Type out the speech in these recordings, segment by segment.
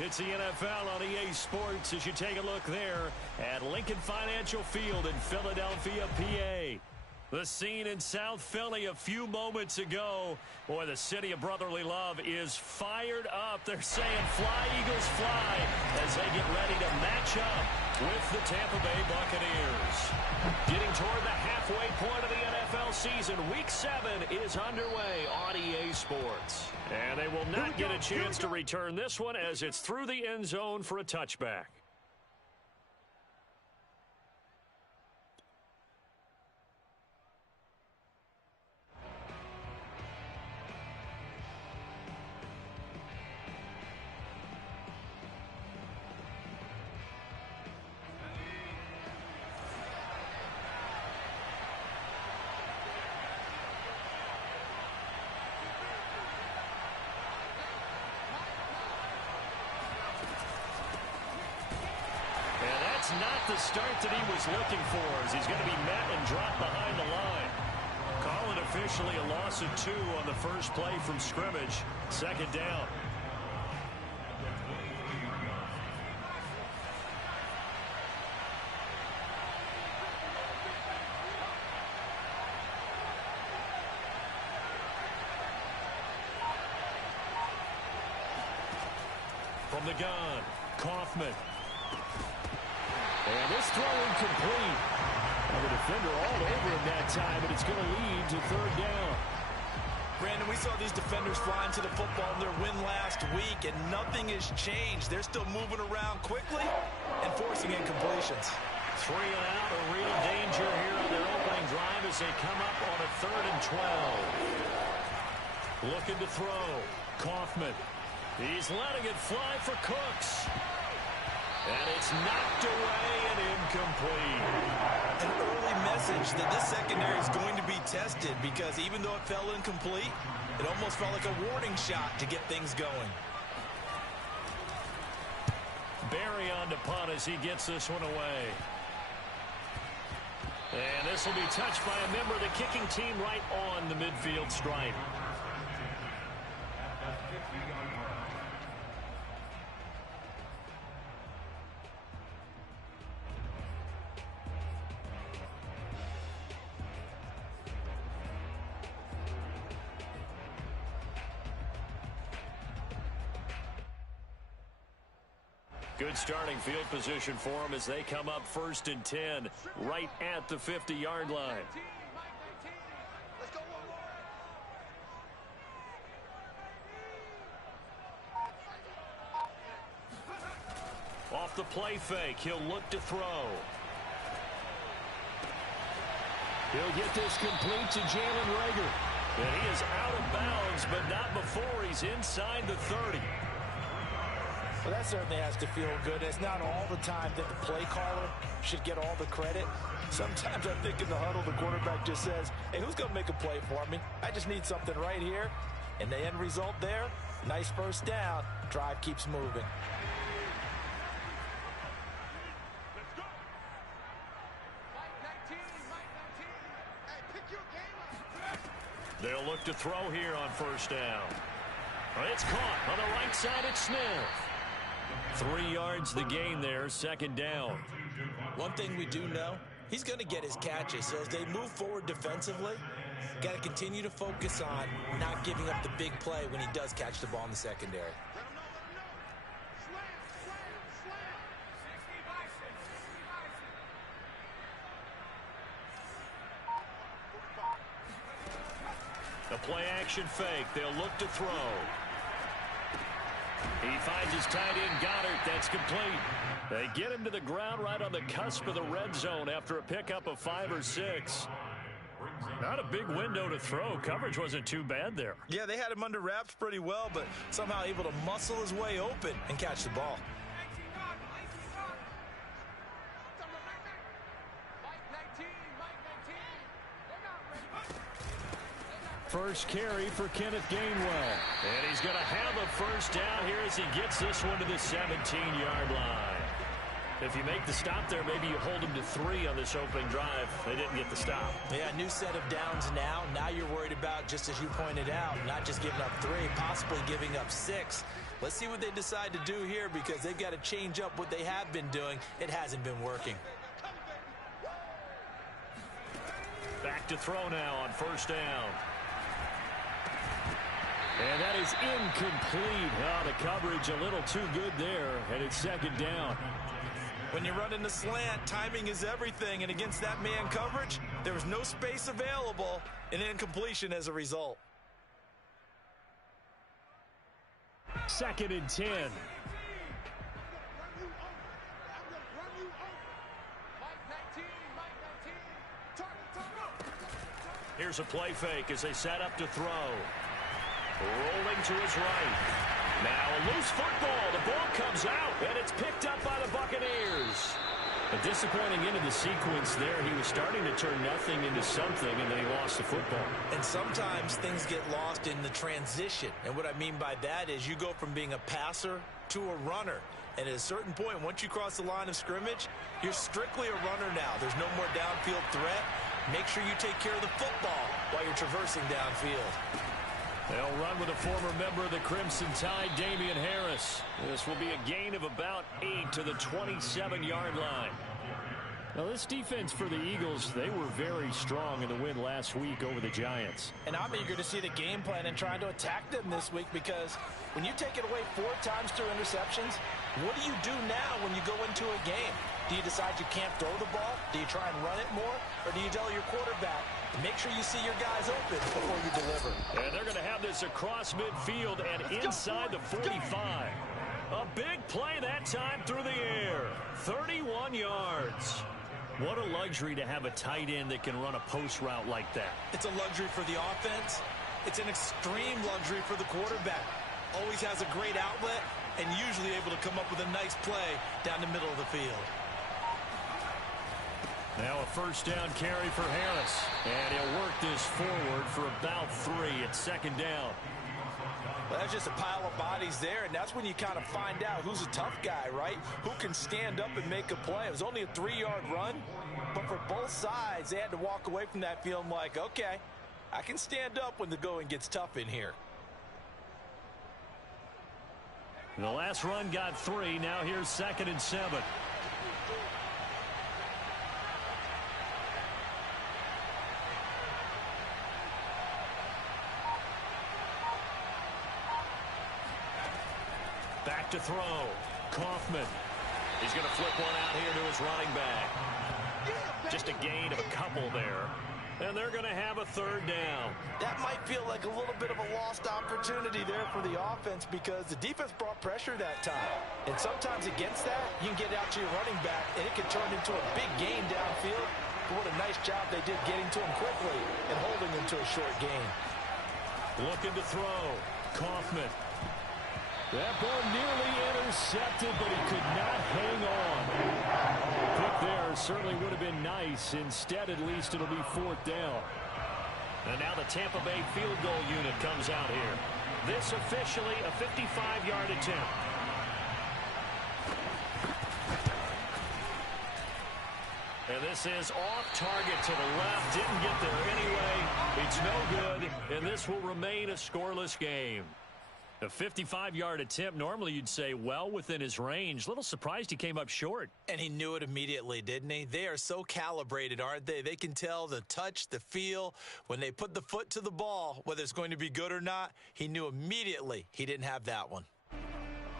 It's the NFL on EA Sports as you take a look there at Lincoln Financial Field in Philadelphia, PA. The scene in South Philly a few moments ago. Boy, the city of brotherly love is fired up. They're saying fly, Eagles, fly as they get ready to match up with the Tampa Bay Buccaneers. Getting toward the halfway point of the NFL season, Week 7 is underway on EA Sports. And they will not get a chance to return this one as it's through the end zone for a touchback. Not the start that he was looking for as he's going to be met and dropped behind the line. Call it officially a loss of 2 on the first play from scrimmage. Second down. From the gun, Kaufman. And this throw incomplete. And the defender all over him that time, and it's going to lead to third down. Brandon, we saw these defenders flying to the football in their win last week, and nothing has changed. They're still moving around quickly and forcing incompletions. 3 and out, a real danger here on their opening drive as they come up on a 3rd and 12. Looking to throw. Kaufman. He's letting it fly for Cooks. And it's knocked away and incomplete. An early message that this secondary is going to be tested because even though it fell incomplete, it almost felt like a warning shot to get things going. Barry on to punt as he gets this one away. And this will be touched by a member of the kicking team right on the midfield stripe. Good starting field position for them as they come up 1st and 10 right at the 50-yard line. Off the play fake, he'll look to throw. He'll get this complete to Jalen Reagor. And he is out of bounds, but not before he's inside the 30. Well, that certainly has to feel good. It's not all the time that the play caller should get all the credit. Sometimes I think in the huddle, the quarterback just says, hey, who's going to make a play for me? I just need something right here. And the end result there, nice first down. Drive keeps moving. They'll look to throw here on 1st down. It's caught on the right side at Smith. 3 yards the gain there, 2nd down. One thing we do know, he's going to get his catches. So as they move forward defensively, got to continue to focus on not giving up the big play when he does catch the ball in the secondary. A play-action fake. They'll look to throw. He finds his tight end, Goddard. That's complete. They get him to the ground right on the cusp of the red zone after a pickup of 5 or 6. Not a big window to throw. Coverage wasn't too bad there. Yeah, they had him under wraps pretty well, but somehow able to muscle his way open and catch the ball. First carry for Kenneth Gainwell. And he's going to have a first down here as he gets this one to the 17-yard line. If you make the stop there, maybe you hold them to 3 on this opening drive. They didn't get the stop. Yeah, new set of downs now. Now you're worried about, just as you pointed out, not just giving up 3, possibly giving up 6. Let's see what they decide to do here because they've got to change up what they have been doing. It hasn't been working. Back to throw now on first down. And that is incomplete. Oh, the coverage a little too good there, and it's second down. When you run in the slant, timing is everything, and against that man coverage, there was no space available, and incompletion as a result. 2nd and 10. Here's a play fake as they set up to throw. Rolling to his right. Now a loose football. The ball comes out, and it's picked up by the Buccaneers. A disappointing end of the sequence there. He was starting to turn nothing into something, and then he lost the football. And sometimes things get lost in the transition. And what I mean by that is you go from being a passer to a runner. And at a certain point, once you cross the line of scrimmage, you're strictly a runner now. There's no more downfield threat. Make sure you take care of the football while you're traversing downfield. They'll run with a former member of the Crimson Tide, Damian Harris. This will be a gain of about 8 to the 27-yard line. Now, this defense for the Eagles, they were very strong in the win last week over the Giants. And I'm eager to see the game plan and trying to attack them this week because when you take it away 4 times through interceptions, what do you do now when you go into a game? Do you decide you can't throw the ball? Do you try and run it more? Or do you tell your quarterback, make sure you see your guys open before you deliver? And they're going to have this across midfield and inside the 45. A big play that time through the air. 31 yards. What a luxury to have a tight end that can run a post route like that. It's a luxury for the offense. It's an extreme luxury for the quarterback. Always has a great outlet and usually able to come up with a nice play down the middle of the field. Now a first down carry for Harris. And he'll work this forward for about 3 at second down. Well, that's just a pile of bodies there, and that's when you kind of find out who's a tough guy, right? Who can stand up and make a play. It was only a 3-yard run, but for both sides, they had to walk away from that feeling like, okay, I can stand up when the going gets tough in here. The last run got 3. Now here's 2nd and 7. Back to throw. Kaufman. He's going to flip one out here to his running back. Just a gain of a couple there. And they're going to have a 3rd down. That might feel like a little bit of a lost opportunity there for the offense because the defense brought pressure that time. And sometimes against that, you can get out to your running back, and it can turn into a big gain downfield. But what a nice job they did getting to him quickly and holding him to a short gain. Looking to throw. Kaufman. That ball nearly intercepted, but he could not hang on. Pick there certainly would have been nice. Instead, at least, it'll be 4th down. And now the Tampa Bay field goal unit comes out here. This officially a 55-yard attempt. And this is off target to the left. Didn't get there anyway. It's no good, and this will remain a scoreless game. A 55-yard attempt, normally you'd say well within his range. Little surprised he came up short. And he knew it immediately, didn't he? They are so calibrated, aren't they? They can tell the touch, the feel. When they put the foot to the ball, whether it's going to be good or not, he knew immediately he didn't have that one.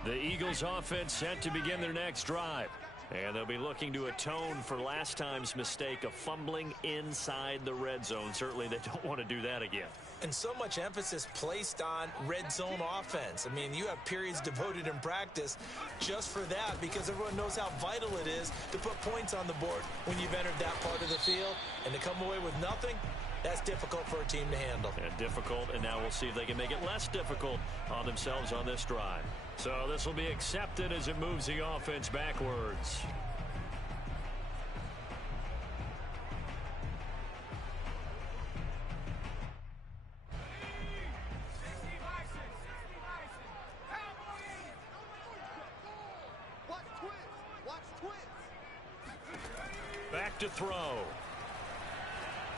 The Eagles offense set to begin their next drive. And they'll be looking to atone for last time's mistake of fumbling inside the red zone. Certainly they don't want to do that again. And so much emphasis placed on red zone offense. I mean, you have periods devoted in practice just for that because everyone knows how vital it is to put points on the board when you've entered that part of the field. And to come away with nothing, that's difficult for a team to handle. And difficult, and now we'll see if they can make it less difficult on themselves on this drive. So this will be accepted as it moves the offense backwards. Back to throw.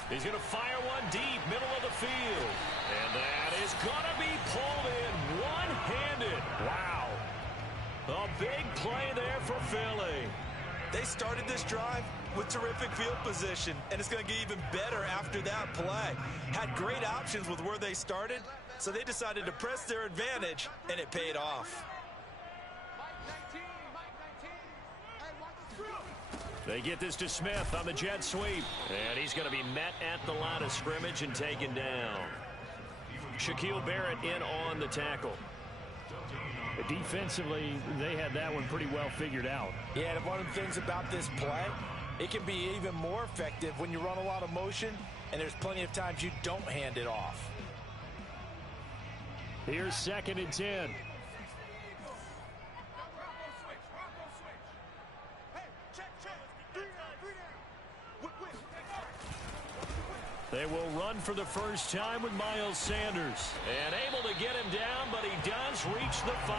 He's going to fire one deep, middle of the field. And that is going to be pulled in one-handed. Wow. big play there for Philly. They started this drive with terrific field position, and it's going to get even better after that play. Had great options with where they started, so they decided to press their advantage, and it paid off. They get this to Smith on the jet sweep, and he's going to be met at the line of scrimmage and taken down. Shaquille Barrett in on the tackle. Defensively, they had that one pretty well figured out. Yeah, and one of the things about this play, it can be even more effective when you run a lot of motion, and there's plenty of times you don't hand it off. Here's 2nd and 10. They will run for the first time with Miles Sanders. And able to get him down, but he does reach the 5.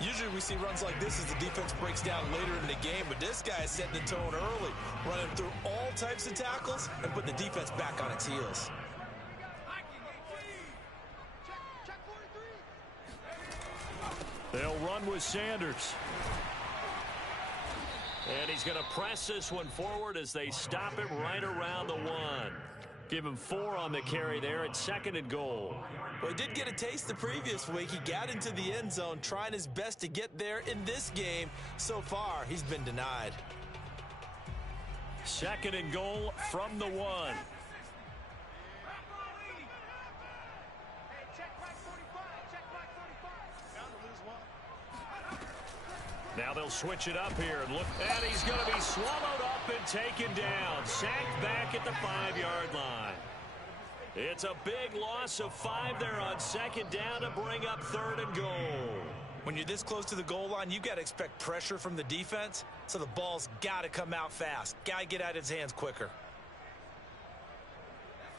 Usually we see runs like this as the defense breaks down later in the game, but this guy is setting the tone early, running through all types of tackles and putting the defense back on its heels. They'll run with Sanders. And he's going to press this one forward as they stop it right around the 1. Give him 4 on the carry there at 2nd and goal. Well, he did get a taste the previous week. He got into the end zone, trying his best to get there in this game. So far, he's been denied. 2nd and goal from the 1. Now they'll switch it up here and look, and he's going to be swallowed up and taken down. Sacked back at the 5-yard line. It's a big loss of 5 there on 2nd down to bring up 3rd and goal. When you're this close to the goal line, you got to expect pressure from the defense, so the ball's got to come out fast. Got to get out of his hands quicker.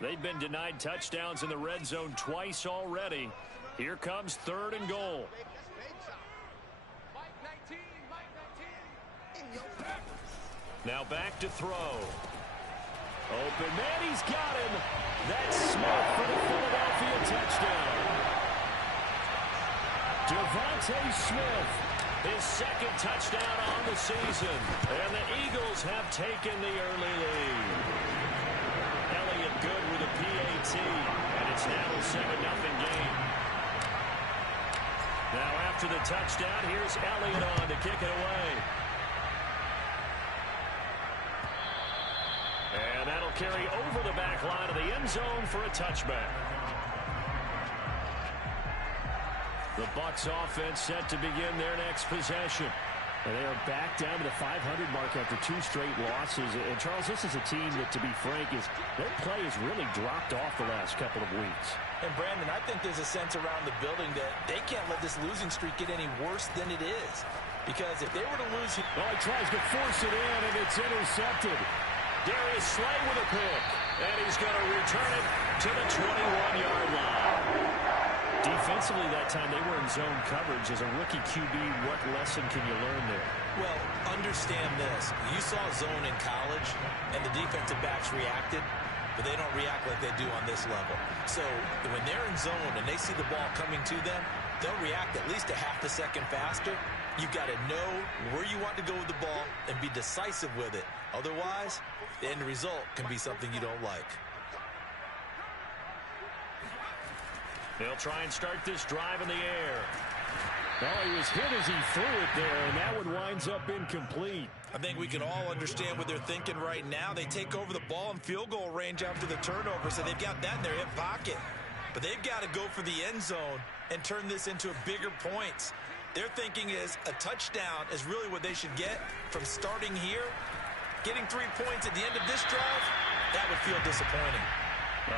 They've been denied touchdowns in the red zone twice already. Here comes 3rd and goal. Now back to throw. Open man, he's got him. That's Smith for the Philadelphia touchdown. Devontae Smith, his 2nd touchdown on the season. And the Eagles have taken the early lead. Elliott good with a PAT. And it's now a 7-0 game. Now after the touchdown, here's Elliott on to kick it away. And that'll carry over the back line of the end zone for a touchback. The Bucs offense set to begin their next possession. And they are back down to the 500 mark after 2 straight losses. And, Charles, this is a team that, to be frank, their play has really dropped off the last couple of weeks. And, Brandon, I think there's a sense around the building that they can't let this losing streak get any worse than it is. Because if they were to lose... Well, he tries to force it in, and it's intercepted. Darius Slay with a pick, and he's going to return it to the 21-yard line. Defensively that time, they were in zone coverage. As a rookie QB, what lesson can you learn there? Well, understand this. You saw zone in college, and the defensive backs reacted, but they don't react like they do on this level. So when they're in zone and they see the ball coming to them, they'll react at least a half a second faster. You've got to know where you want to go with the ball and be decisive with it. Otherwise, the end result can be something you don't like. They'll try and start this drive in the air. Well, he was hit as he threw it there, and that one winds up incomplete. I think we can all understand what they're thinking right now. They take over the ball in field goal range after the turnover, so they've got that in their hip pocket. But they've got to go for the end zone and turn this into bigger points. Their thinking is a touchdown is really what they should get from starting here. Getting 3 points at the end of this drive, that would feel disappointing.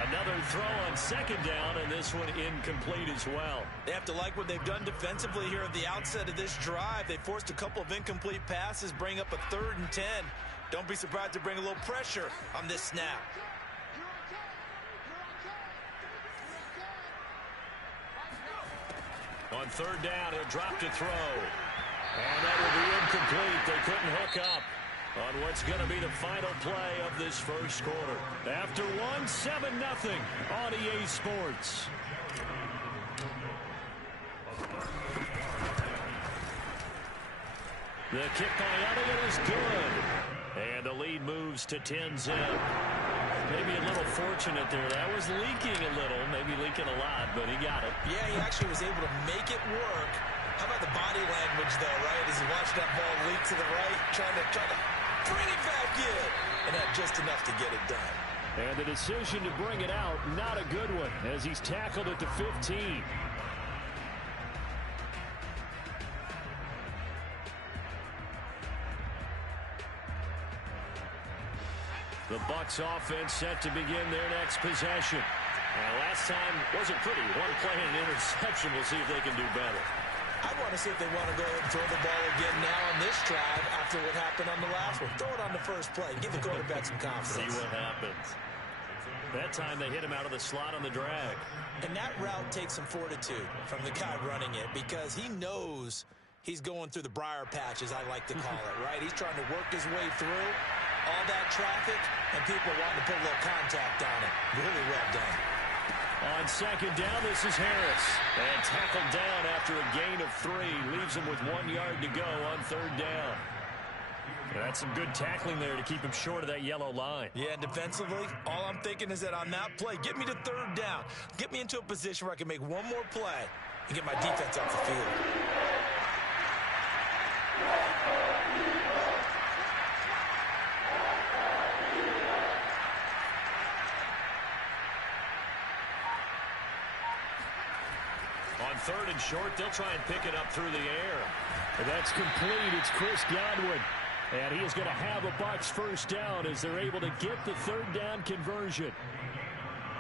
Another throw on 2nd down, and this one incomplete as well. They have to like what they've done defensively here at the outset of this drive. They forced a couple of incomplete passes, bring up a 3rd and 10. Don't be surprised to bring a little pressure on this snap. On 3rd down, he'll drop to throw. And that will be incomplete. They couldn't hook up on what's going to be the final play of this first quarter. After 7-0 on EA Sports. The kick by Elliott is good. And the lead moves to 10-zip. Maybe a little fortunate there. That was leaking a little, maybe leaking a lot, but he got it. Yeah, he actually was able to make it work. How about the body language, though, right? As he watched that ball leak to the right, trying to bring it back in. And had just enough to get it done. And the decision to bring it out, not a good one, as he's tackled at the 15. The Bucs offense set to begin their next possession. And last time wasn't pretty. One play and an interception. We'll see if they can do better. I want to see if they want to go ahead and throw the ball again now on this drive after what happened on the last one. Throw it on the first play. Give the quarterback some confidence. See what happens. That time they hit him out of the slot on the drag. And that route takes some fortitude from the guy running it because he knows he's going through the briar patch, as I like to call it, right? He's trying to work his way through all that traffic, and people wanting to put a little contact on it. Really well done. On second down, this is Harris. And tackled down after a gain of 3. Leaves him with 1 yard to go on third down. That's some good tackling there to keep him short of that yellow line. Yeah, and defensively, all I'm thinking is that on that play, get me to third down. Get me into a position where I can make one more play and get my defense off the field. On third and short, they'll try and pick it up through the air. And that's complete. It's Chris Godwin. And he is going to have a Bucs first down as they're able to get the third down conversion.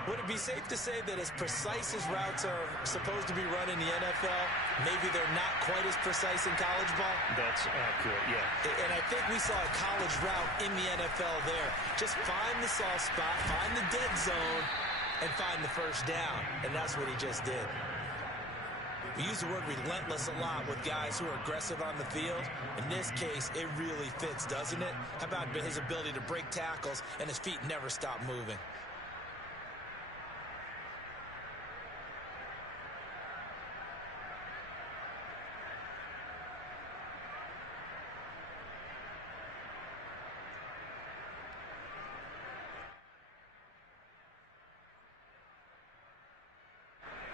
Would it be safe to say that as precise as routes are supposed to be run in the NFL, maybe they're not quite as precise in college ball? That's accurate, yeah. And I think we saw a college route in the NFL there. Just find the soft spot, find the dead zone, and find the first down. And that's what he just did. We use the word relentless a lot with guys who are aggressive on the field. In this case, it really fits, doesn't it? How about his ability to break tackles and his feet never stop moving?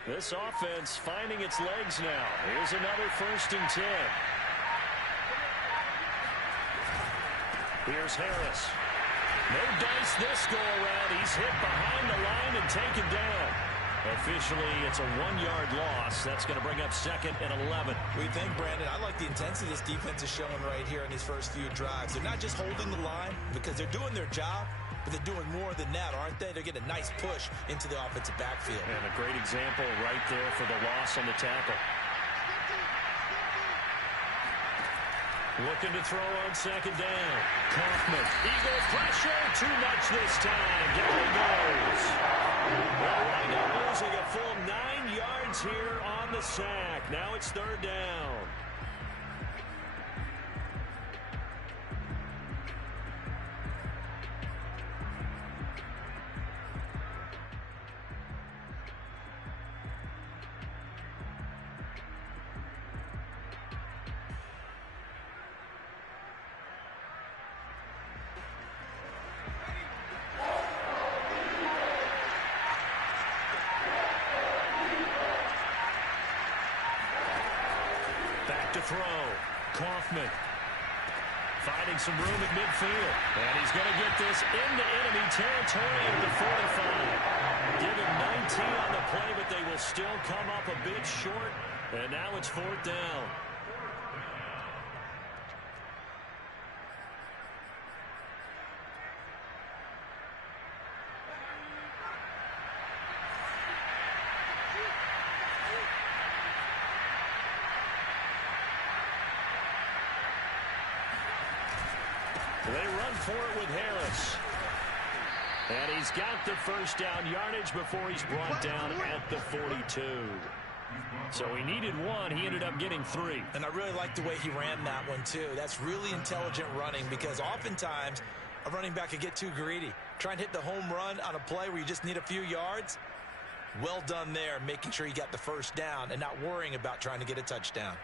This offense finding its legs now. Here's another 1st and 10. Here's Harris. No dice this go around. He's hit behind the line and taken down. Officially, it's a 1-yard loss. That's going to bring up 2nd and 11. We think, Brandon, I like the intensity this defense is showing right here in these first few drives. They're not just holding the line because they're doing their job, but they're doing more than that, aren't they? They're getting a nice push into the offensive backfield. And a great example right there for the loss on the tackle. Looking to throw on 2nd down. Kaufman. Eagle pressure. Too much this time. Down he goes. Well, wind up losing a full 9 yards here on the sack. Now it's 3rd down. To throw. Kaufman finding some room at midfield. And he's going to get this into enemy territory at the 45. Give him 19 on the play, but they will still come up a bit short. And now it's 4th down. They run for it with Harris. And he's got the first down yardage before he's brought down at the 42. So he needed 1. He ended up getting 3. And I really like the way he ran that one, too. That's really intelligent running because oftentimes a running back could get too greedy. Try and hit the home run on a play where you just need a few yards. Well done there, making sure he got the first down and not worrying about trying to get a touchdown.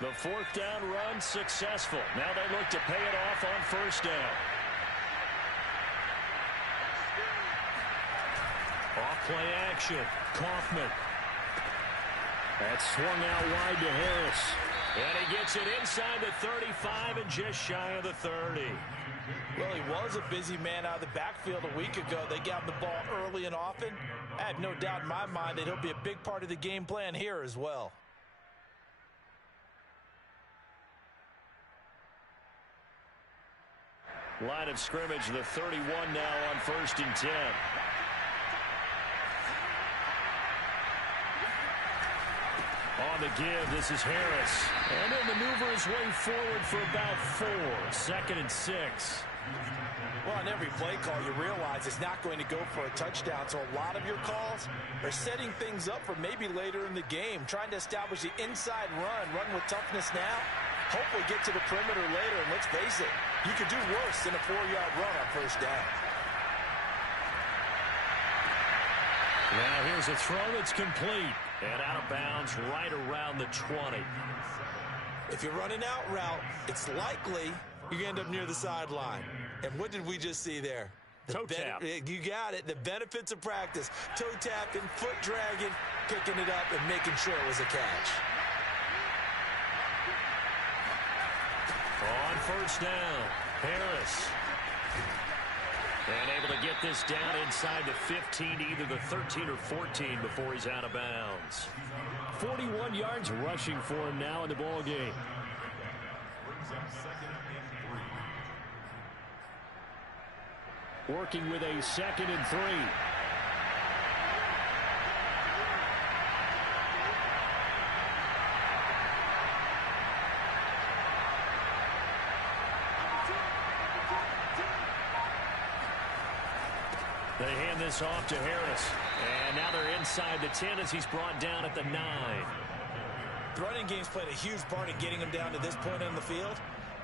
The fourth down run successful. Now they look to pay it off on first down. Off-play action. Kaufman. That's swung out wide to Harris. And he gets it inside the 35 and just shy of the 30. Well, he was a busy man out of the backfield a week ago. They got him the ball early and often. I have no doubt in my mind that he'll be a big part of the game plan here as well. Line of scrimmage, the 31 now on 1st and 10. On the give, this is Harris. And he'll maneuver his way forward for about 4. 2nd and 6. Well, on every play call, you realize it's not going to go for a touchdown. So a lot of your calls are setting things up for maybe later in the game, trying to establish the inside run with toughness now. Hopefully get to the perimeter later. And let's face it, you could do worse than a 4-yard run on first down. Now here's a throw that's complete. And out of bounds right around the 20. If you're running out route, it's likely you end up near the sideline. And what did we just see there? Toe tap. You got it. The benefits of practice. Toe tapping, foot dragging, picking it up, and making sure it was a catch. On first down, Harris. And able to get this down inside the 15, either the 13 or 14 before he's out of bounds. 41 yards rushing for him now in the ball game. Working with a 2nd and 3. They hand this off to Harris. And now they're inside the 10 as he's brought down at the 9. The running game's played a huge part in getting him down to this point on the field.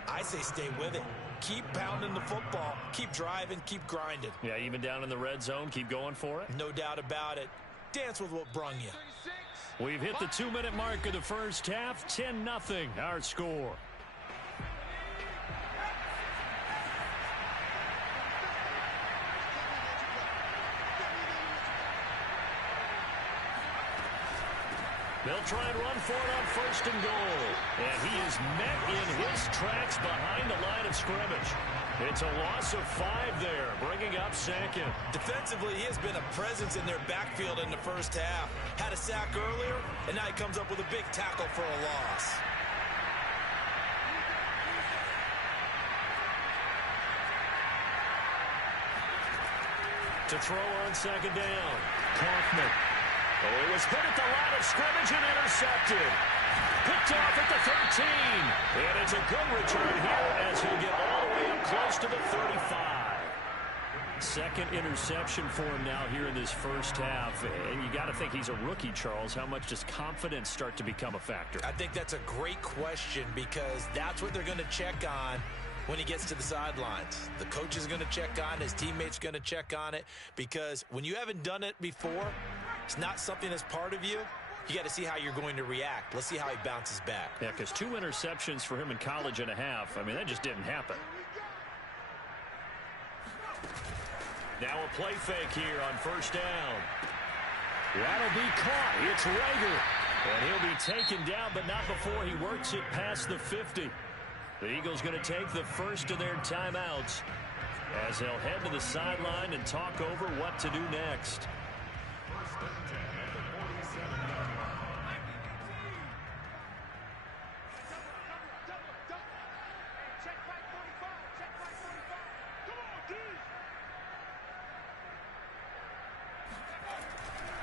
I say stay with it. Keep pounding the football. Keep driving. Keep grinding. Yeah, even down in the red zone, keep going for it. No doubt about it. Dance with what brung you. We've hit the 2-minute mark of the first half. 10-0 our score. They'll try and run for it on 1st and goal. And he is met in his tracks behind the line of scrimmage. It's a loss of 5 there, bringing up 2nd. Defensively, he has been a presence in their backfield in the first half. Had a sack earlier, and now he comes up with a big tackle for a loss. To throw on 2nd down, Kaufman. Oh, it was hit at the line of scrimmage and intercepted. Picked off at the 13. And it's a good return here as he'll get all the way up close to the 35. 2nd interception for him now here in this first half. And you got to think he's a rookie, Charles. How much does confidence start to become a factor? I think that's a great question because that's what they're going to check on when he gets to the sidelines. The coach is going to check on it. His teammates going to check on it because when you haven't done it before, it's not something that's part of you. You got to see how you're going to react. Let's see how he bounces back. Yeah, because 2 interceptions for him in college and a half. I mean, that just didn't happen. Now a play fake here on 1st down. That'll be caught. It's Lega. And he'll be taken down, but not before he works it past the 50. The Eagles going to take the first of their timeouts as they'll head to the sideline and talk over what to do next.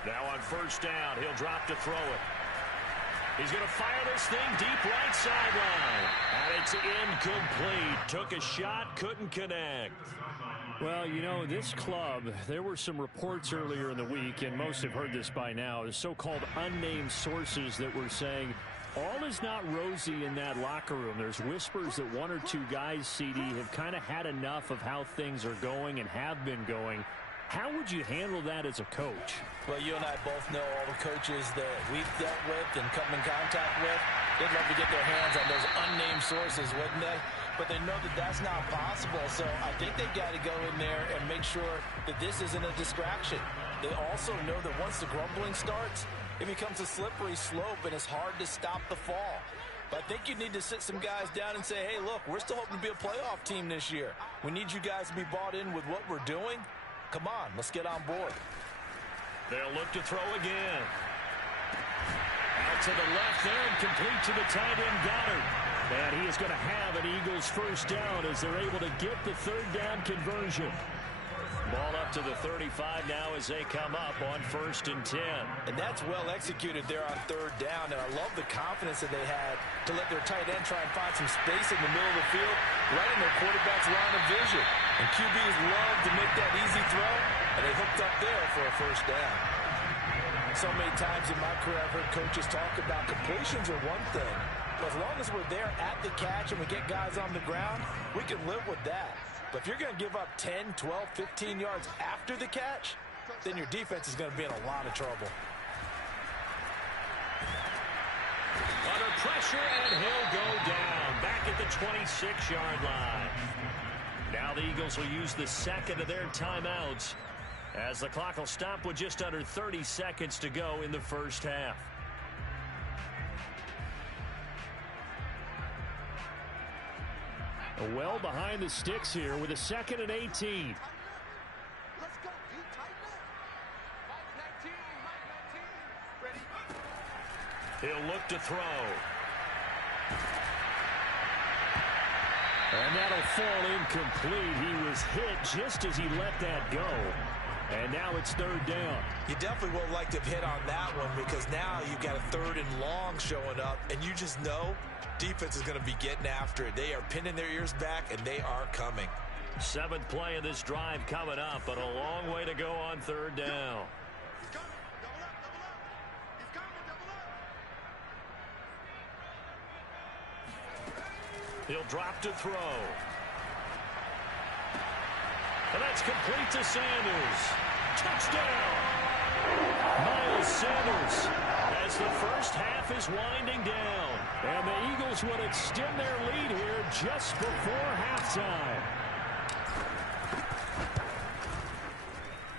Now on 1st down, he'll drop to throw it. He's going to fire this thing deep right sideline. And it's incomplete. Took a shot, couldn't connect. Well, you know, this club, there were some reports earlier in the week, and most have heard this by now, the so-called unnamed sources that were saying all is not rosy in that locker room. There's whispers that 1 or 2 guys, CD, have kind of had enough of how things are going and have been going. How would you handle that as a coach? Well, you and I both know all the coaches that we've dealt with and come in contact with. They'd love to get their hands on those unnamed sources, wouldn't they? But they know that that's not possible, so I think they got to go in there and make sure that this isn't a distraction. They also know that once the grumbling starts, it becomes a slippery slope, and it's hard to stop the fall. But I think you need to sit some guys down and say, hey, look, we're still hoping to be a playoff team this year. We need you guys to be bought in with what we're doing. Come on, let's get on board. They'll look to throw again. Out to the left there and complete to the tight end, Goddard. And he is going to have an Eagles first down as they're able to get the third down conversion. Ball up to the 35 now as they come up on 1st and 10. And that's well executed there on third down. And I love the confidence that they had to let their tight end try and find some space in the middle of the field, right in their quarterback's line of vision. And QBs love to make that easy throw, and they hooked up there for a first down. So many times in my career I've heard coaches talk about completions are one thing. But as long as we're there at the catch and we get guys on the ground, we can live with that. But if you're going to give up 10, 12, 15 yards after the catch, then your defense is going to be in a lot of trouble. Under pressure, and he'll go down back at the 26-yard line. Now the Eagles will use the second of their timeouts as the clock will stop with just under 30 seconds to go in the first half. Well behind the sticks here with a 2nd and 18. He'll look to throw. And that'll fall incomplete. He was hit just as he let that go. And now it's third down. You definitely would like to have hit on that one, because now you've got a 3rd and long showing up, and you just know defense is going to be getting after it. They are pinning their ears back, and they are coming. 7th play of this drive coming up, but a long way to go on third down. He'll drop to throw. And that's complete to Sanders. Touchdown! Miles Sanders, as the first half is winding down. And the Eagles would extend their lead here just before halftime.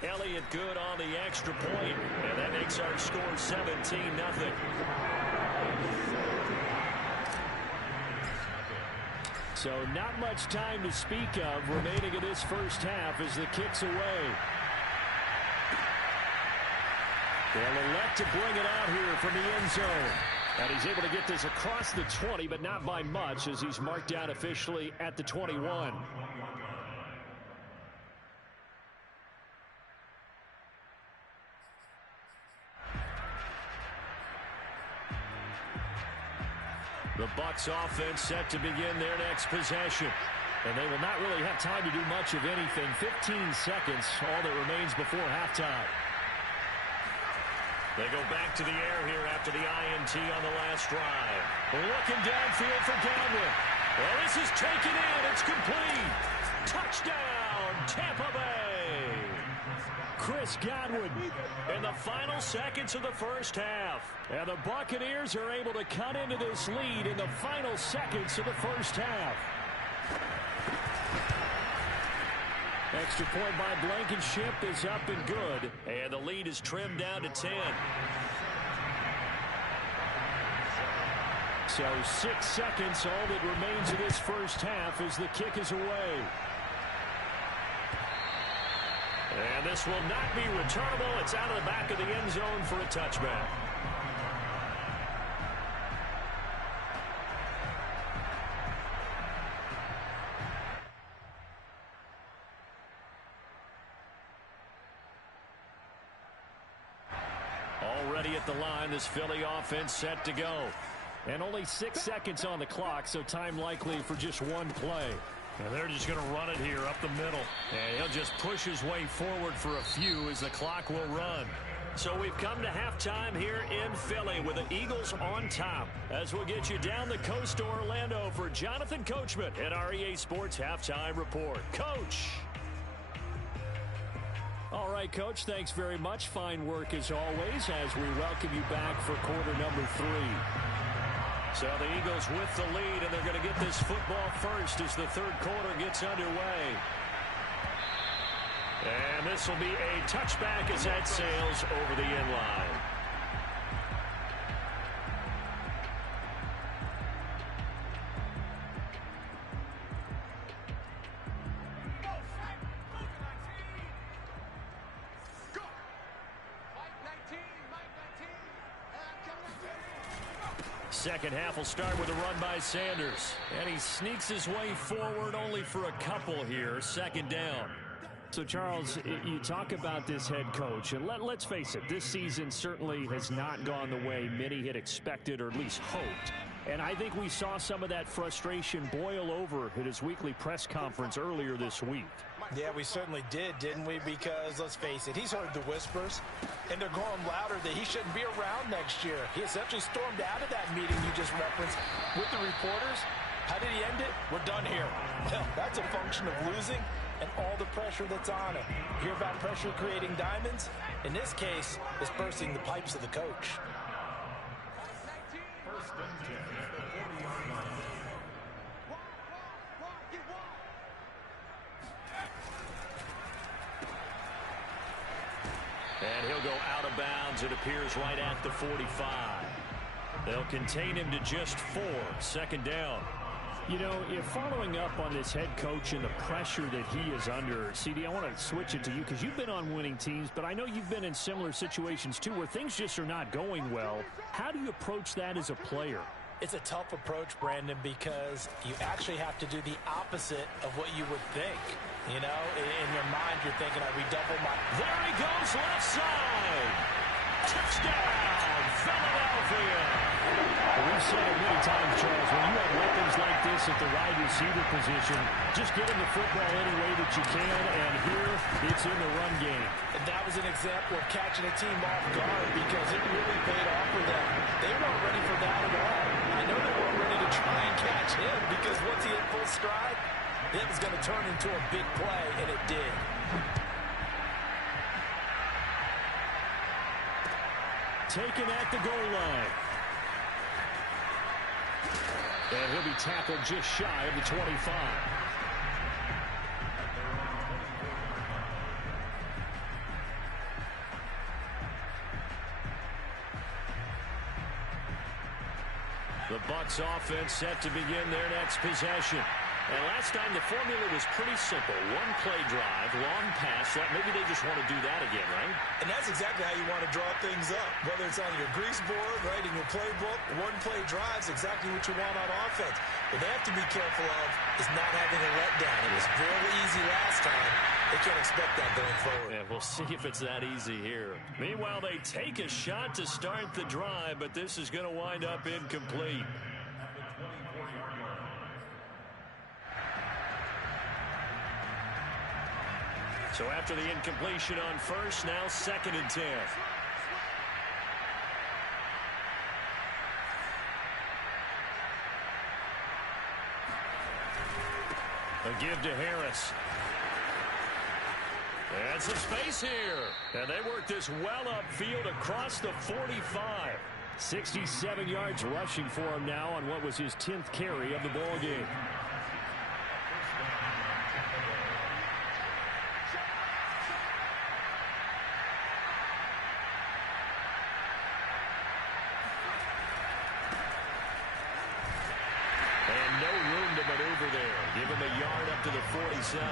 Elliott good on the extra point, and that makes our score 17-0. So not much time to speak of remaining in this first half as the kick's away. They'll elect to bring it out here from the end zone. And he's able to get this across the 20, but not by much, as he's marked down officially at the 21. The Bucs offense set to begin their next possession. And they will not really have time to do much of anything. 15 seconds, all that remains before halftime. They go back to the air here after the INT on the last drive. Looking downfield for Godwin. Well, this is taken in. It's complete. Touchdown, Tampa Bay. Chris Godwin in the final seconds of the first half. And the Buccaneers are able to cut into this lead in the final seconds of the first half. Extra point by Blankenship is up and good. And the lead is trimmed down to 10. So 6 seconds, all that remains of this first half as the kick is away. And this will not be returnable. It's out of the back of the end zone for a touchback. Already at the line, this Philly offense set to go. And only 6 seconds on the clock, so time likely for just one play. And they're just going to run it here up the middle. And he'll just push his way forward for a few as the clock will run. So we've come to halftime here in Philly with the Eagles on top. As we'll get you down the coast to Orlando for Jonathan Coachman at our EA Sports Halftime Report. Coach! All right, Coach, thanks very much. Fine work as always as we welcome you back for quarter number 3. So the Eagles with the lead, and they're going to get this football first as the third quarter gets underway. And this will be a touchback as that sails over the end line. Second half will start with a run by Sanders. And he sneaks his way forward only for a couple here. Second down. So, Charles, you talk about this head coach, and let's face it, this season certainly has not gone the way many had expected or at least hoped. And I think we saw some of that frustration boil over at his weekly press conference earlier this week. Yeah, we certainly did, didn't we? Because, let's face it, he's heard the whispers, and they're growing louder that he shouldn't be around next year. He essentially stormed out of that meeting you just referenced with the reporters. How did he end it? We're done here. Well, that's a function of losing and all the pressure that's on him. Hear about pressure creating diamonds? In this case, it's bursting the pipes of the coach. And he'll go out of bounds, it appears, right at the 45. They'll contain him to just 4. Second down. You know, if following up on this head coach and the pressure that he is under, CD, I want to switch it to you because you've been on winning teams, but I know you've been in similar situations too where things just are not going well. How do you approach that as a player? It's a tough approach, Brandon, because you actually have to do the opposite of what you would think. You know, in your mind, you're thinking, I redouble my... There he goes, left side. Touchdown, Philadelphia. Well, we've said it many times, Charles, when you have weapons like this at the wide receiver position, just get him the football any way that you can, and here it's in the run game. And that was an example of catching a team off guard because it really paid off for them. They weren't ready for that at all. I know they weren't ready to try and catch him because once he hit full stride, it was going to turn into a big play, and it did. Taken at the goal line. And he'll be tackled just shy of the 25. The Bucs offense set to begin their next possession. And last time the formula was pretty simple. One play drive, long pass. Maybe they just want to do that again, right? And that's exactly how you want to draw things up. Whether it's on your grease board, right, in your playbook, one play drive is exactly what you want on offense. What they have to be careful of is not having a letdown. It was very easy last time. They can't expect that going forward. Yeah, we'll see if it's that easy here. Meanwhile, they take a shot to start the drive, but this is going to wind up incomplete. So after the incompletion on first, now 2nd and 10. A give to Harris. And some space here. And they work this well upfield across the 45. 67 yards rushing for him now on what was his 10th carry of the ball game. Give him a yard up to the 47.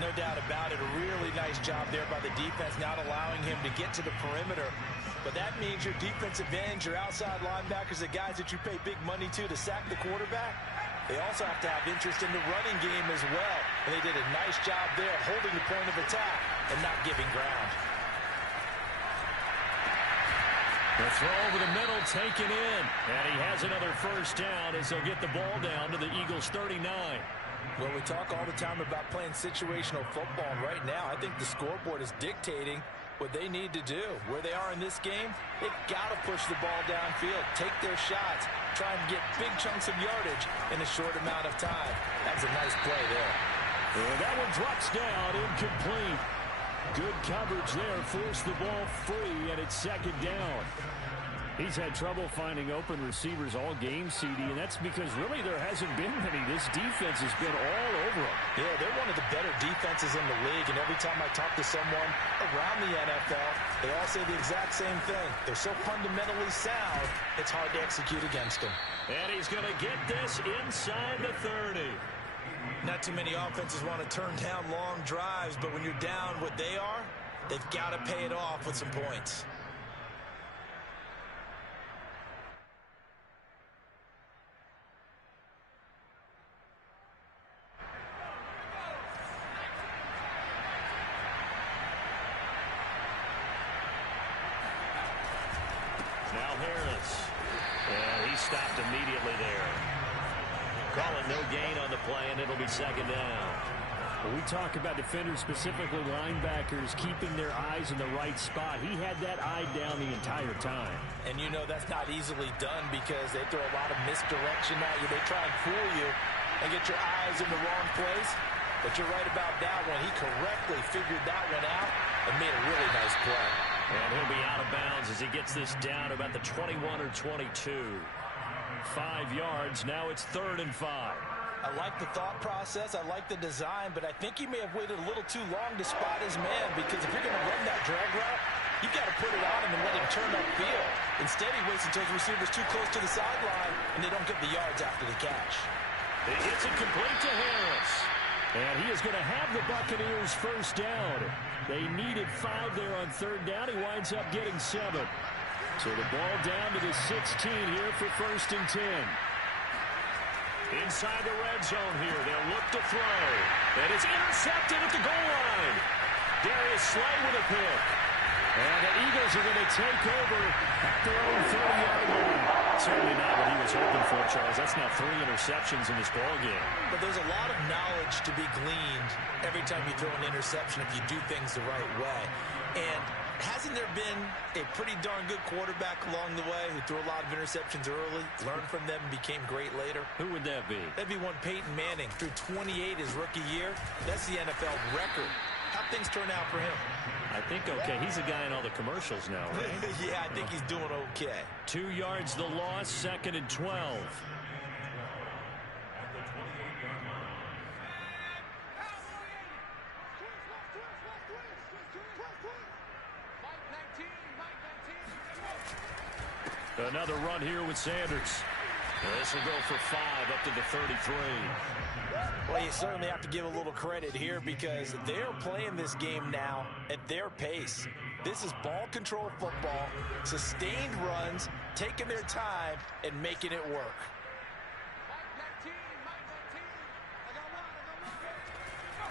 No doubt about it. A really nice job there by the defense, not allowing him to get to the perimeter. But that means your defensive ends, your outside linebackers, the guys that you pay big money to sack the quarterback, they also have to have interest in the running game as well. And they did a nice job there holding the point of attack and not giving ground. The throw over the middle taken in. And he has another first down as they'll get the ball down to the Eagles' 39. Well, we talk all the time about playing situational football. And right now, I think the scoreboard is dictating what they need to do. Where they are in this game, they've got to push the ball downfield, take their shots, try and get big chunks of yardage in a short amount of time. That was a nice play there. And that one drops down, incomplete. Good coverage there, forced the ball free, and it's 2nd down. He's had trouble finding open receivers all game, CD, and that's because really there hasn't been many. This defense has been all over them. Yeah, they're one of the better defenses in the league, and every time I talk to someone around the NFL, they all say the exact same thing. They're so fundamentally sound, it's hard to execute against them. And he's going to get this inside the 30. Not too many offenses want to turn down long drives, but when you're down what they are, they've got to pay it off with some points. Now Harris. And he stopped immediately there. Calling no gain on the play, and it'll be second down. When we talk about defenders, specifically linebackers, keeping their eyes in the right spot, he had that eye down the entire time. And you know that's not easily done because they throw a lot of misdirection at you. They try and fool you and get your eyes in the wrong place. But you're right about that one. He correctly figured that one out and made a really nice play. And he'll be out of bounds as he gets this down about the 21 or 22. 5 yards. Now it's 3rd and 5. I like the thought process. I like the design, but I think he may have waited a little too long to spot his man because if you're going to run that drag route, you've got to put it on him and let him turn upfield. Instead, he waits until his receiver's too close to the sideline, and they don't get the yards after the catch. It's incomplete to Harris. And he is going to have the Buccaneers first down. They needed 5 there on 3rd down. He winds up getting 7. So the ball down to the 16 here for 1st and 10. Inside the red zone here. They'll look to throw. And it's intercepted at the goal line. Darius Slay with a pick. And the Eagles are going to take over at their own 30-yard line. Certainly not what he was hoping for, Charles. That's now 3 interceptions in this ballgame. But there's a lot of knowledge to be gleaned every time you throw an interception if you do things the right way. And hasn't there been a pretty darn good quarterback along the way who threw a lot of interceptions early, learned from them, and became great later? Who would that be? That'd be one Peyton Manning. Threw 28 his rookie year. That's the NFL record. How'd things turn out for him? I think okay. He's a guy in all the commercials now, right? Yeah, I think he's doing okay. 2 yards the loss, 2nd and 12. Another run here with Sanders. This will go for 5 up to the 33. Well, you certainly have to give a little credit here because they're playing this game now at their pace. This is ball control football, sustained runs, taking their time, and making it work.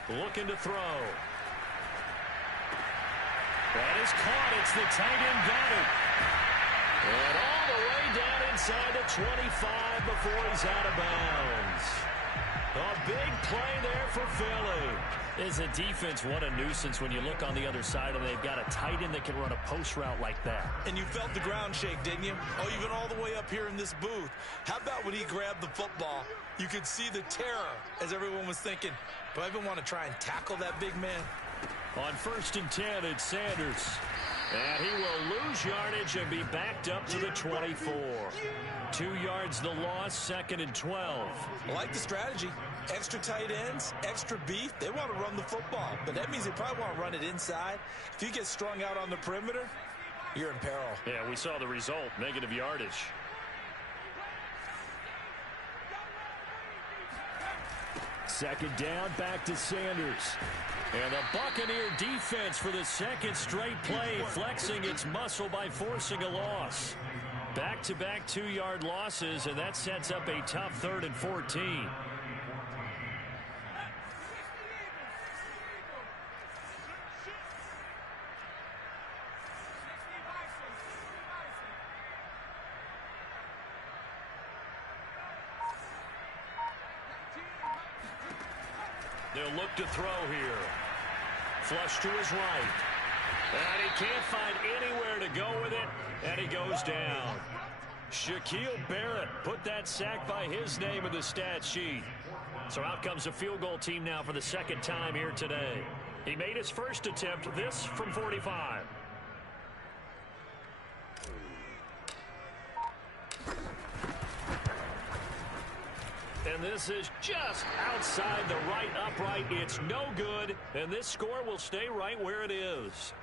Looking to throw. That is caught. It's the tight end got it. And all the way down inside the 25 before he's out of bounds. A big play there for Philly. Is a defense, what a nuisance when you look on the other side and they've got a tight end that can run a post route like that. And you felt the ground shake, didn't you? Oh, even all the way up here in this booth. How about when he grabbed the football? You could see the terror as everyone was thinking, do I even want to try and tackle that big man? On 1st and 10, it's Sanders. And he will lose yardage and be backed up to the 24. 2 yards the loss, 2nd and 12. I like the strategy. Extra tight ends, extra beef. They want to run the football, but that means they probably want to run it inside. If you get strung out on the perimeter, you're in peril. Yeah, we saw the result, negative yardage. Second down, back to Sanders. And the Buccaneer defense for the 2nd straight play, flexing its muscle by forcing a loss. Back-to-back 2-yard losses, and that sets up a tough 3rd and 14. They'll look to throw here. Flush to his right. And he can't find anywhere to go with it, and he goes down. Shaquille Barrett put that sack by his name in the stat sheet. So out comes a field goal team now for the 2nd time here today. He made his first attempt, this from 45. And this is just outside the right upright. It's no good, and this score will stay right where it is.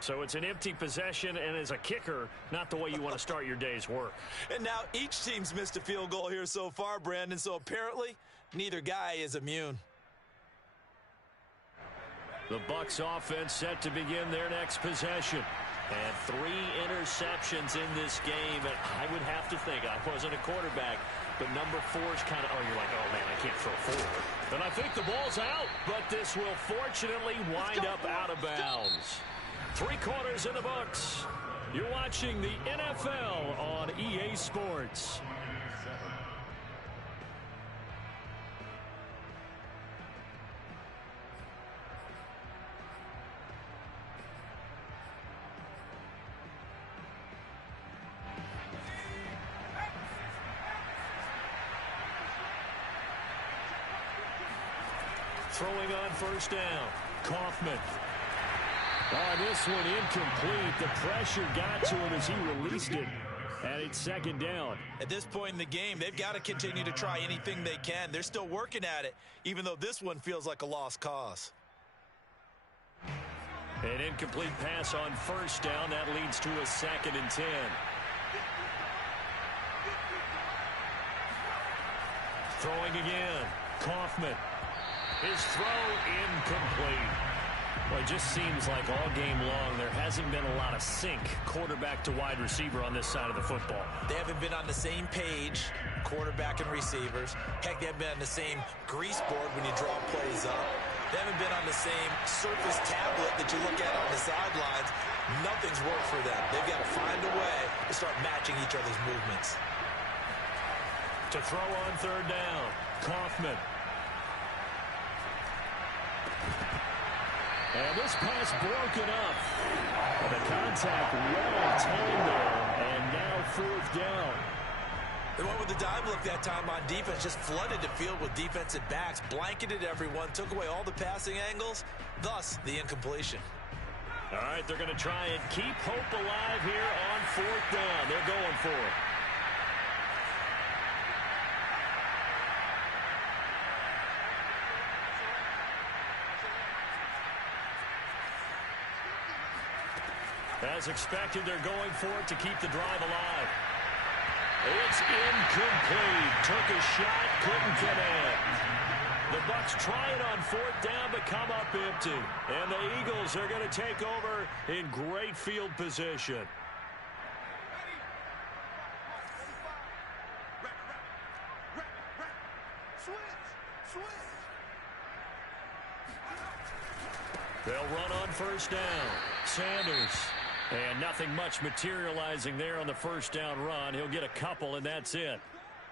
So it's an empty possession, and as a kicker, not the way you want to start your day's work. And now each team's missed a field goal here so far, Brandon, so apparently neither guy is immune. The Bucs offense set to begin their next possession. And 3 interceptions in this game. And I would have to think, I wasn't a quarterback, but number 4 is kind of, you're like, oh, man, I can't throw 4. And I think the ball's out, but this will fortunately wind up out of bounds. 3 quarters in the books. You're watching the NFL on EA Sports. Throwing on first down. Kaufman. This one incomplete. The pressure got to him as he released it. And it's second down. At this point in the game, they've got to continue to try anything they can. They're still working at it, even though this one feels like a lost cause. An incomplete pass on first down. That leads to a 2nd and 10. Throwing again. Kaufman. His throw incomplete. Well, it just seems like all game long there hasn't been a lot of sync quarterback to wide receiver on this side of the football. They haven't been on the same page, quarterback and receivers. Heck, they haven't been on the same grease board when you draw plays up. They haven't been on the same surface tablet that you look at on the sidelines. Nothing's worked for them. They've got to find a way to start matching each other's movements. To throw on third down, Kaufman. And this pass broken up. The contact well on time there, and now 4th down. They went with the dime look that time on defense, just flooded the field with defensive backs, blanketed everyone, took away all the passing angles, thus the incompletion. All right, they're going to try and keep hope alive here on 4th down. They're going for it. As expected, they're going for it to keep the drive alive. It's incomplete. Took a shot, couldn't connect. The Bucs try it on 4th down, but come up empty. And the Eagles are going to take over in great field position. They'll run on first down. Sanders. And nothing much materializing there on the first down run. He'll get a couple, and that's it.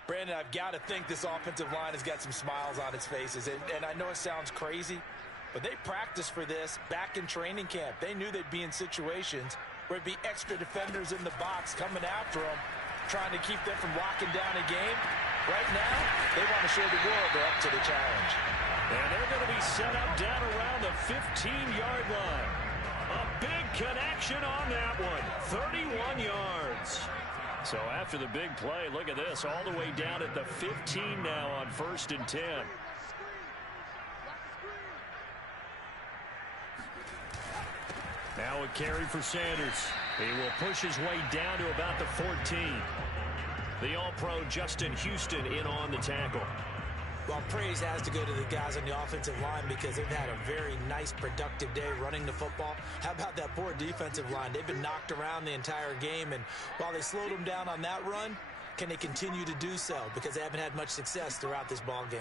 Brandon, I've got to think this offensive line has got some smiles on its faces. And I know it sounds crazy, but they practiced for this back in training camp. They knew they'd be in situations where it'd be extra defenders in the box coming after them, trying to keep them from locking down a game. Right now, they want to show the world they're up to the challenge. And they're going to be set up down around the 15-yard line. A big connection on that one. 31 yards. So after the big play, look at this. All the way down at the 15 now on 1st and 10. Now a carry for Sanders. He will push his way down to about the 14. The All-Pro Justin Houston in on the tackle. Well, praise has to go to the guys on the offensive line because they've had a very nice, productive day running the football. How about that poor defensive line? They've been knocked around the entire game, and while they slowed them down on that run, can they continue to do so? Because they haven't had much success throughout this ball game.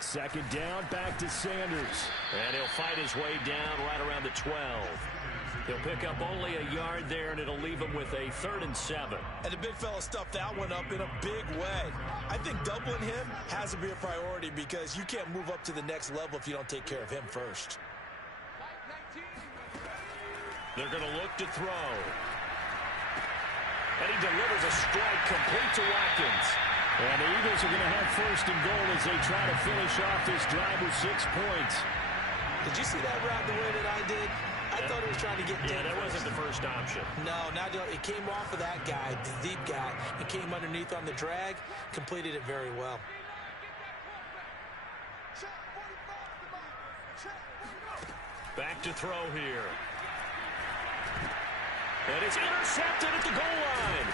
2nd down, back to Sanders. And he'll fight his way down right around the 12. He'll pick up only a yard there, and it'll leave him with a 3rd and 7. And the big fella stuffed that one up in a big way. I think doubling him has to be a priority because you can't move up to the next level if you don't take care of him first. They're going to look to throw. And he delivers a strike complete to Watkins. And the Eagles are going to have 1st and goal as they try to finish off this drive with 6 points. Did you see that route the way that I did? I I thought he was trying to get deep. Yeah, that wasn't the first option. No, it came off of that guy, the deep guy, and came underneath on the drag, completed it very well. Back to throw here. And it's intercepted at the goal line.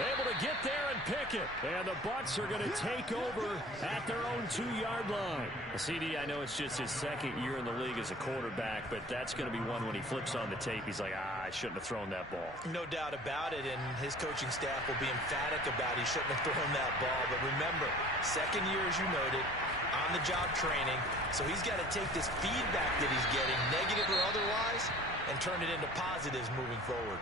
Able to get there and pick it. And the Bucs are going to take over at their own 2-yard line. CD, I know it's just his second year in the league as a quarterback, but that's going to be one when he flips on the tape. He's like, I shouldn't have thrown that ball. No doubt about it, and his coaching staff will be emphatic about he shouldn't have thrown that ball. But remember, second year, as you noted, on-the-job training. So he's got to take this feedback that he's getting, negative or otherwise, and turn it into positives moving forward.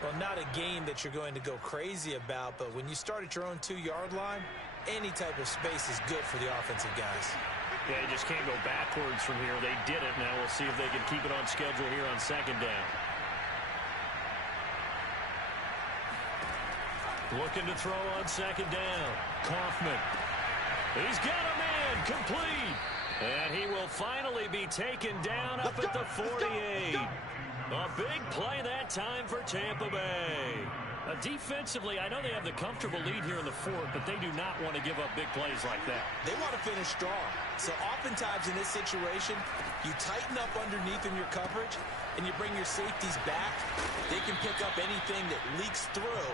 Well, not a game that you're going to go crazy about, but when you start at your own 2-yard line, any type of space is good for the offensive guys. Yeah, you just can't go backwards from here. They did it. Now we'll see if they can keep it on schedule here on second down. Looking to throw on second down. Kaufman. He's got a man complete. And he will finally be taken down up at the 48. A big play that time for Tampa Bay. Defensively, I know they have the comfortable lead here in the fourth, but they do not want to give up big plays like that. They want to finish strong. So oftentimes in this situation, you tighten up underneath in your coverage, and you bring your safeties back. They can pick up anything that leaks through.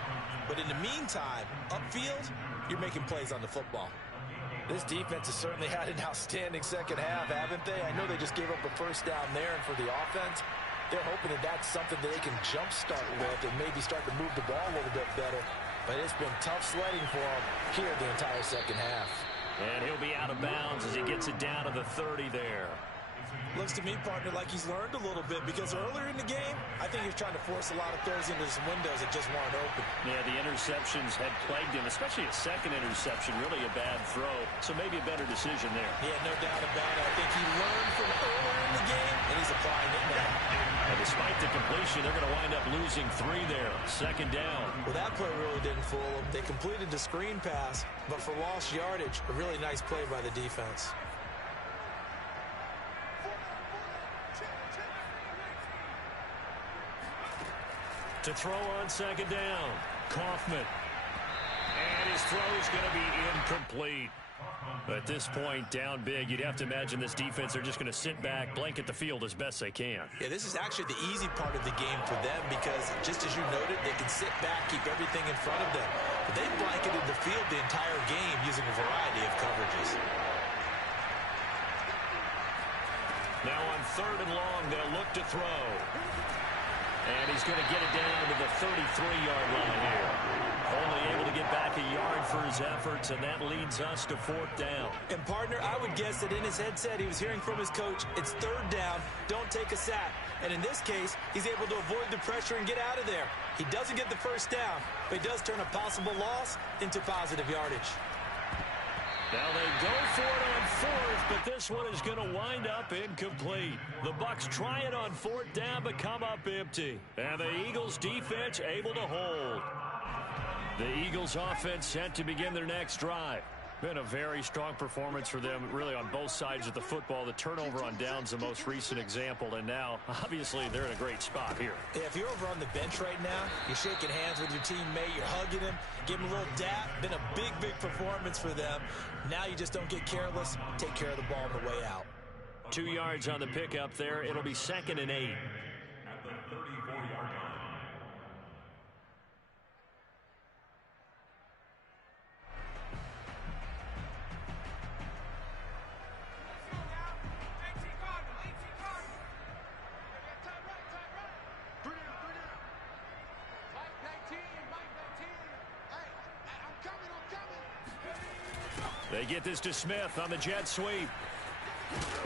But in the meantime, upfield, you're making plays on the football. This defense has certainly had an outstanding second half, haven't they? I know they just gave up a first down there, and for the offense, they're hoping that that's something that they can jumpstart with and maybe start to move the ball a little bit better. But it's been tough sledding for them here the entire second half. And he'll be out of bounds as he gets it down to the 30 there. Looks to me, partner, like he's learned a little bit, because earlier in the game, I think he was trying to force a lot of throws into some windows that just weren't open. Yeah, the interceptions had plagued him, especially a second interception, really a bad throw. So maybe a better decision there. Yeah, no doubt about it. I think he learned from earlier in the game, and he's applying it now. And despite the completion, they're going to wind up losing 3 there. Second down. Well, that play really didn't fool them. They completed the screen pass, but for lost yardage, a really nice play by the defense. To throw on second down, Kaufman. And his throw is going to be incomplete. At this point, down big, you'd have to imagine this defense, they're just going to sit back, blanket the field as best they can. Yeah, this is actually the easy part of the game for them, because just as you noted, they can sit back, keep everything in front of them. But they've blanketed the field the entire game using a variety of coverages. Now on third and long, they'll look to throw. And he's going to get it down to the 33-yard line here. Only able to get back a yard for his efforts, and that leads us to fourth down. And, partner, I would guess that in his headset he was hearing from his coach, it's third down, don't take a sack. And in this case, he's able to avoid the pressure and get out of there. He doesn't get the first down, but he does turn a possible loss into positive yardage. Now they go for it on fourth, but this one is going to wind up incomplete. The Bucs try it on fourth down, but come up empty. And the Eagles defense able to hold. The Eagles offense set to begin their next drive. Been a very strong performance for them, really, on both sides of the football. The turnover on downs, the most recent example, and now, obviously, they're in a great spot here. Yeah, if you're over on the bench right now, you're shaking hands with your teammate, you're hugging him, give him a little dap. Been a big, big performance for them. Now you just don't get careless. Take care of the ball on the way out. 2 yards on the pickup there. It'll be 2nd and 8. At the 34-yard line. They get this to Smith on the jet sweep.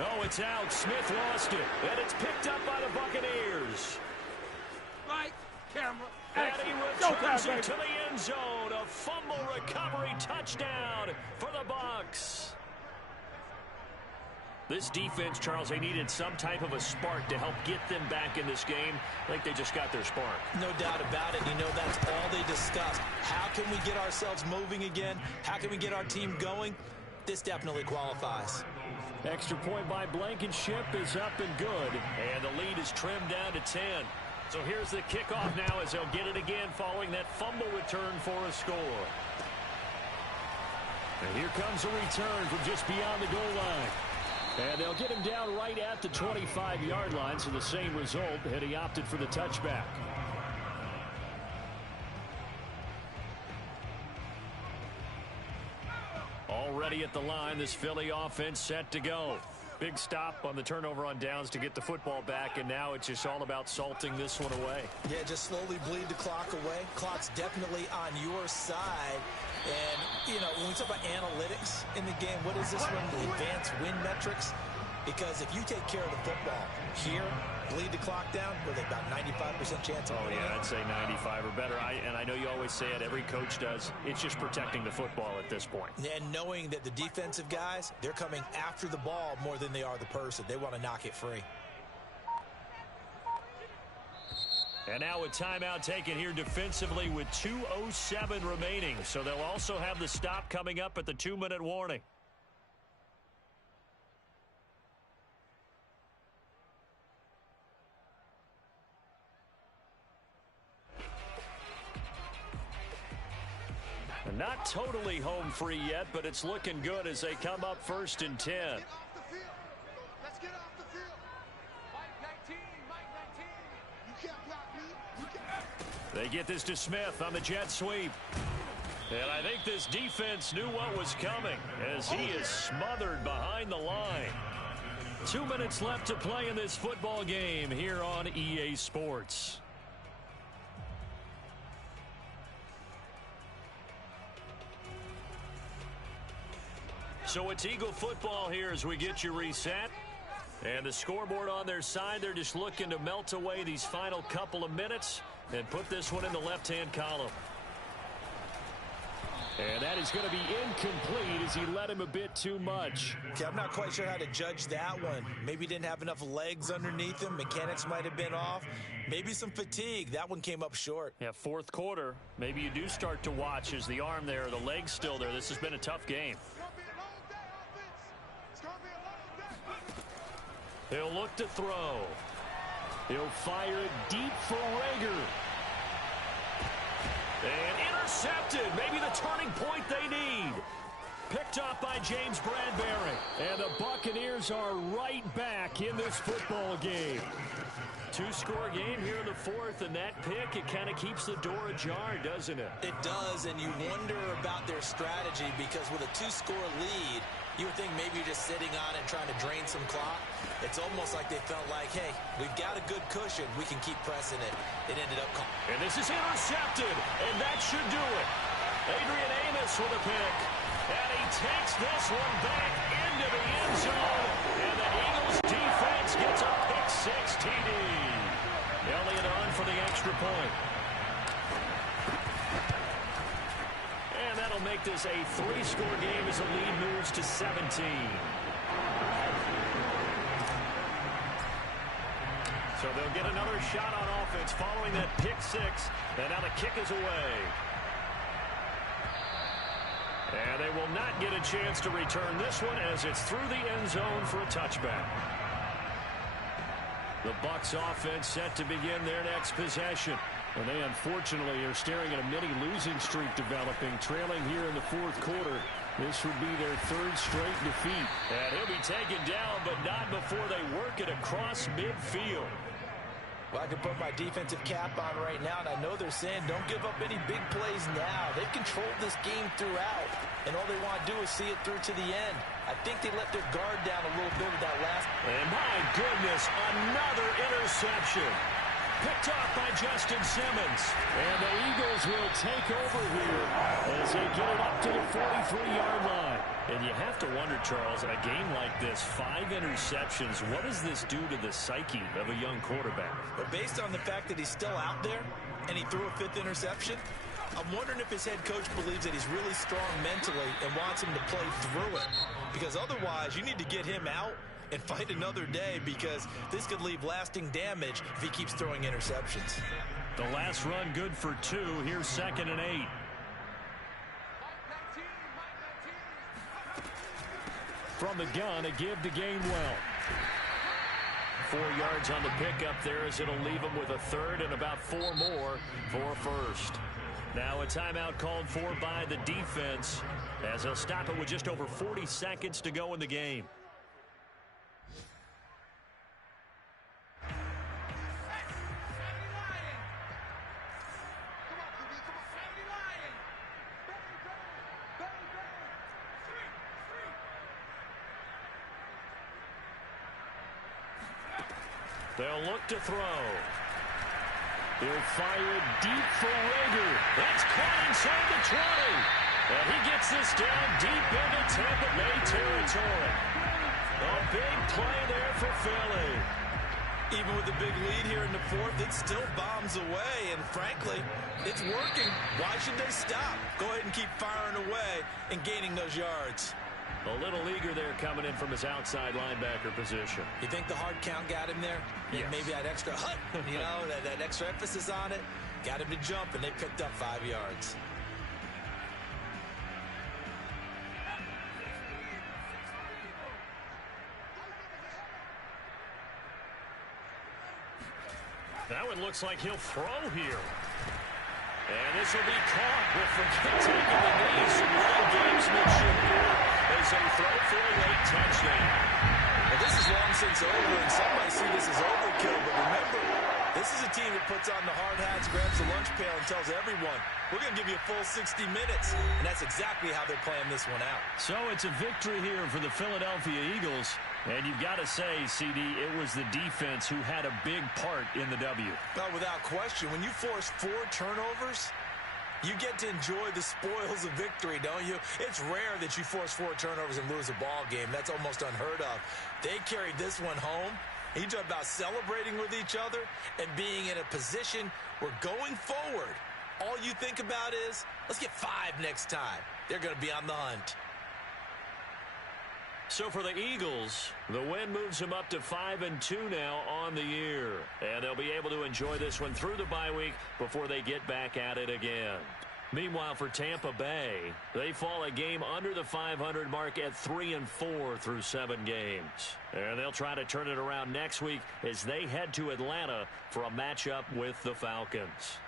Oh, it's out. Smith lost it. And it's picked up by the Buccaneers. Light, camera, And action. he returns it to the end zone. A fumble recovery touchdown for the Bucs. This defense, Charles, they needed some type of a spark to help get them back in this game. I think they just got their spark. No doubt about it. You know, that's all they discussed. How can we get ourselves moving again? How can we get our team going? This definitely qualifies. Extra point by Blankenship is up and good. And the lead is trimmed down to 10. So here's the kickoff now as they'll get it again following that fumble return for a score. And here comes a return from just beyond the goal line. And they'll get him down right at the 25-yard line, so the same result, and he opted for the touchback. Already at the line, this Philly offense set to go. Big stop on the turnover on downs to get the football back, and now it's just all about salting this one away. Yeah, just slowly bleed the clock away. Clock's definitely on your side. And, you know, when we talk about analytics in the game, what is this one? Advanced win metrics? Because if you take care of the football here, bleed the clock down, with about 95% chance of winning. Oh, yeah, I'd say 95 or better. And I know you always say it, every coach does. It's just protecting the football at this point. And knowing that the defensive guys, they're coming after the ball more than they are the person. They want to knock it free. And now a timeout taken here defensively with 2:07 remaining. So they'll also have the stop coming up at the 2-minute warning. Not totally home free yet, but it's looking good as they come up 1st and 10. Get off the field. Let's get off the field. Mike 19, Mike 19. You can't block me. You can't. They get this to Smith on the jet sweep. And I think this defense knew what was coming as he is smothered behind the line. 2 minutes left to play in this football game here on EA Sports. So it's Eagle football here as we get you reset. And the scoreboard on their side, they're just looking to melt away these final couple of minutes and put this one in the left-hand column. And that is going to be incomplete as he let him a bit too much. Okay, I'm not quite sure how to judge that one. Maybe he didn't have enough legs underneath him. Mechanics might have been off. Maybe some fatigue. That one came up short. Yeah, fourth quarter. Maybe you do start to watch as the arm there, the leg's still there. This has been a tough game. He'll look to throw. He'll fire it deep for Rager. And intercepted. Maybe the turning point they need. Picked up by James Bradbury. And the Buccaneers are right back in this football game. Two-score game here in the fourth, and that pick, it kind of keeps the door ajar, doesn't it? It does, and you wonder about their strategy because with a two-score lead, you would think maybe you're just sitting on it trying to drain some clock. It's almost like they felt like, hey, we've got a good cushion. We can keep pressing it. It ended up calling. And this is intercepted, and that should do it. Adrian Amos with a pick. And he takes this one back into the end zone. And the Eagles defense gets a pick-6 TD. Elliott on for the extra point. And that'll make this a 3-score game as the lead moves to 17. So they'll get another shot on offense following that pick-6. And now the kick is away. And they will not get a chance to return this one as it's through the end zone for a touchback. The Bucs offense set to begin their next possession. And they unfortunately are staring at a mini losing streak developing, trailing here in the fourth quarter. This would be their 3rd straight defeat. And he'll be taken down, but not before they work it across midfield. Well, I can put my defensive cap on right now, and I know they're saying don't give up any big plays now. They've controlled this game throughout, and all they want to do is see it through to the end. I think they let their guard down a little bit with that last. And my goodness, another interception. Picked off by Justin Simmons. And the Eagles will take over here as they get it up to the 43-yard line. And you have to wonder, Charles, in a game like this, 5 interceptions, what does this do to the psyche of a young quarterback? But based on the fact that he's still out there and he threw a 5th interception, I'm wondering if his head coach believes that he's really strong mentally and wants him to play through it. Because otherwise, you need to get him out and fight another day because this could leave lasting damage if he keeps throwing interceptions. The last run good for 2. Here's 2nd and 8. From the gun, a give to Gainwell. 4 yards on the pickup there as it'll leave him with a third and about 4 more for first. Now a timeout called for by the defense as they'll stop it with just over 40 seconds to go in the game. They'll look to throw. He'll fire it deep for Lega. That's caught inside the 20. And he gets this down deep into Tampa Bay territory. A big play there for Philly. Even with the big lead here in the fourth, it still bombs away. And frankly, it's working. Why should they stop? Go ahead and keep firing away and gaining those yards. A little eager there coming in from his outside linebacker position. You think the hard count got him there? Yes. Maybe that extra hut, that extra emphasis on it. Got him to jump, and they picked up 5 yards. Now it looks like he'll throw here. And this will be caught with the taking the knees. Some real gamesmanship here as they throw for a late touchdown. Well, this is long since over, and some might see this as overkill. But remember, this is a team that puts on the hard hats, grabs the lunch pail, and tells everyone, we're going to give you a full 60 minutes. And that's exactly how they're playing this one out. So it's a victory here for the Philadelphia Eagles. And you've got to say, CD, it was the defense who had a big part in the W. No, without question. When you force 4 turnovers, you get to enjoy the spoils of victory, don't you? It's rare that you force 4 turnovers and lose a ball game. That's almost unheard of. They carried this one home. You talk about celebrating with each other and being in a position where going forward, all you think about is, let's get 5 next time. They're going to be on the hunt. So for the Eagles, the win moves them up to 5-2 now on the year. And they'll be able to enjoy this one through the bye week before they get back at it again. Meanwhile, for Tampa Bay, they fall a game under the 500 mark at 3-4 through 7 games. And they'll try to turn it around next week as they head to Atlanta for a matchup with the Falcons.